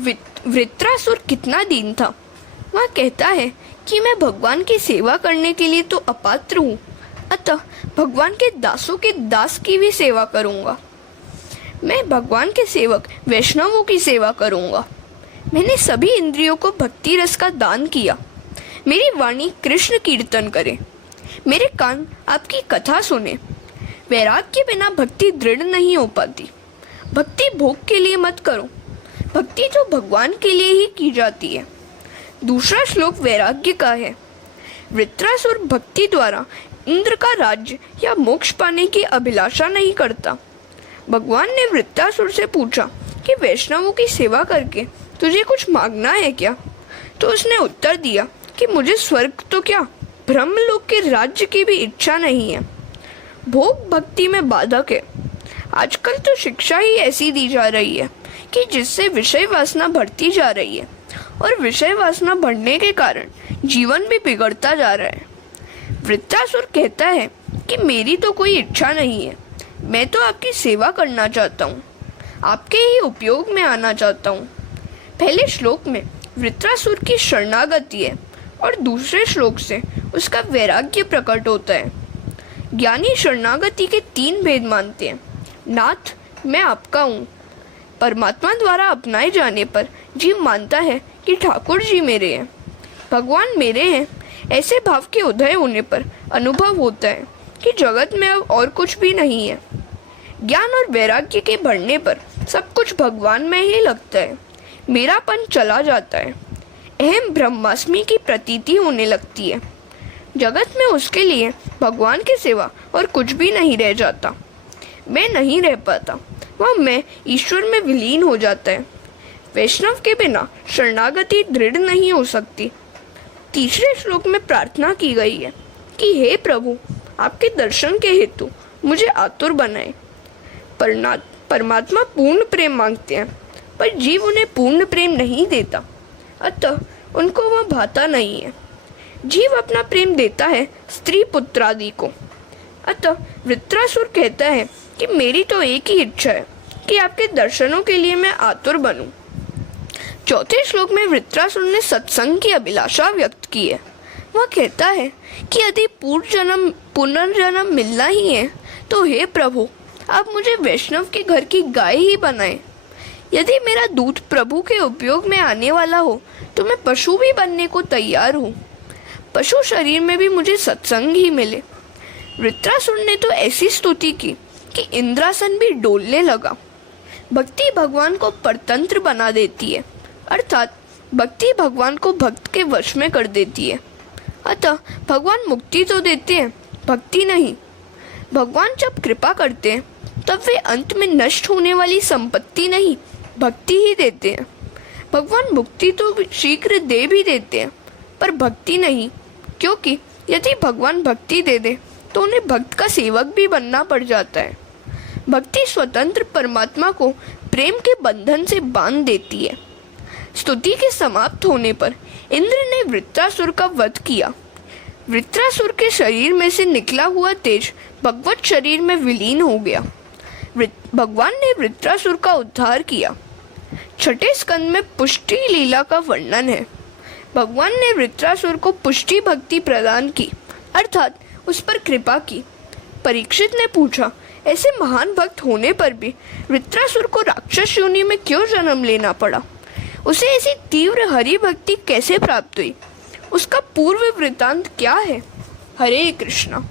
वृत्रासुर कितना दीन था। वह कहता है कि मैं भगवान की सेवा करने के लिए तो अपात्र हूँ, अतः भगवान के दासों के दास की भी सेवा करूँगा। मैं भगवान के सेवक वैष्णवों की सेवा करूँगा। मैंने सभी इंद्रियों को भक्ति रस का दान किया। मेरी वाणी कृष्ण कीर्तन करे, मेरे कान आपकी कथा सुने। वैराग के बिना भक्ति दृढ़ नहीं हो पाती। भक्ति भोग के लिए मत करो, भक्ति तो भगवान के लिए ही की जाती है। दूसरा श्लोक वैराग्य का है। वृत्रासुर भक्ति द्वारा इंद्र का राज्य या मोक्ष पाने की अभिलाषा नहीं करता। भगवान ने वृत्रासुर से पूछा कि वैष्णवों की सेवा करके तुझे कुछ मांगना है क्या? तो उसने उत्तर दिया कि मुझे स्वर्ग तो क्या, ब्रह्मलोक के राज्य की भी इच्छा नहीं है। भोग भक्ति में बाधक है। आजकल तो शिक्षा ही ऐसी दी जा रही है कि जिससे विषय वासना बढ़ती जा रही है, और विषय वासना बढ़ने के कारण जीवन भी बिगड़ता जा रहा है। वृत्रासुर कहता है कि मेरी तो कोई इच्छा नहीं है, मैं तो आपकी सेवा करना चाहता हूँ, आपके ही उपयोग में आना चाहता हूँ। पहले श्लोक में वृत्रासुर की शरणागति है और दूसरे श्लोक से उसका वैराग्य प्रकट होता है। ज्ञानी शरणागति के 3 भेद मानते हैं। नाथ, मैं आपका हूँ। परमात्मा द्वारा अपनाए जाने पर जीव मानता है कि ठाकुर जी मेरे हैं, भगवान मेरे हैं। ऐसे भाव के उदय होने पर अनुभव होता है कि जगत में अब और कुछ भी नहीं है। ज्ञान और वैराग्य के बढ़ने पर सब कुछ भगवान में ही लगता है। मेरापन चला जाता है। अहम ब्रह्मास्मि की प्रतीति होने लगती है। जगत में उसके लिए भगवान के सिवा और कुछ भी नहीं रह जाता। मैं नहीं रह पाता, वह मैं ईश्वर में विलीन हो जाता है। वैष्णव के बिना शरणागति दृढ़ नहीं हो सकती। तीसरे श्लोक में प्रार्थना की गई है कि हे प्रभु, आपके दर्शन के हेतु मुझे आतुर बनाए। परमात्मा पूर्ण प्रेम मांगते हैं, पर जीव उन्हें पूर्ण प्रेम नहीं देता, अतः उनको वह भाता नहीं है। जीव अपना प्रेम देता है स्त्री पुत्र आदि को। अतः वृत्रासुर कहता है कि मेरी तो एक ही इच्छा है कि आपके दर्शनों के लिए मैं आतुर बनूं। चौथे श्लोक में वृत्रासुर ने सत्संग की अभिलाषा व्यक्त की है। वह कहता है कि यदि पुनर्जन्म मिलना ही है तो हे प्रभु, आप मुझे वैष्णव के घर की गाय ही बनाएं। यदि मेरा दूध प्रभु के उपयोग में आने वाला हो तो मैं पशु भी बनने को तैयार हूँ। पशु शरीर में भी मुझे सत्संग ही मिले। वृत्रासुर ने तो ऐसी स्तुति की कि इंद्रासन भी डोलने लगा। भक्ति भगवान को परतंत्र बना देती है, अर्थात भक्ति भगवान को भक्त के वश में कर देती है। अतः भगवान मुक्ति तो देते हैं, भक्ति नहीं। भगवान जब कृपा करते हैं तब वे अंत में नष्ट होने वाली संपत्ति नहीं, भक्ति ही देते हैं। भगवान मुक्ति तो शीघ्र दे भी देते हैं, पर भक्ति नहीं, क्योंकि यदि भगवान भक्ति दे दे तो उन्हें भक्त का सेवक भी बनना पड़ जाता है। भक्ति स्वतंत्र परमात्मा को प्रेम के बंधन से बांध देती है। स्तुति के समाप्त होने पर इंद्र ने वृत्रासुर का वध किया। वृत्रासुर के शरीर में से निकला हुआ तेज भगवत शरीर में विलीन हो गया। भगवान ने वृत्रासुर का उद्धार किया। छठे स्कंद में पुष्टि लीला का वर्णन है। भगवान ने वृत्रासुर को पुष्टि भक्ति प्रदान की, अर्थात उस पर कृपा की। परीक्षित ने पूछा, ऐसे महान भक्त होने पर भी वृत्रासुर को राक्षस योनि में क्यों जन्म लेना पड़ा? उसे ऐसी तीव्र हरि भक्ति कैसे प्राप्त हुई? उसका पूर्व वृतांत क्या है? हरे कृष्णा।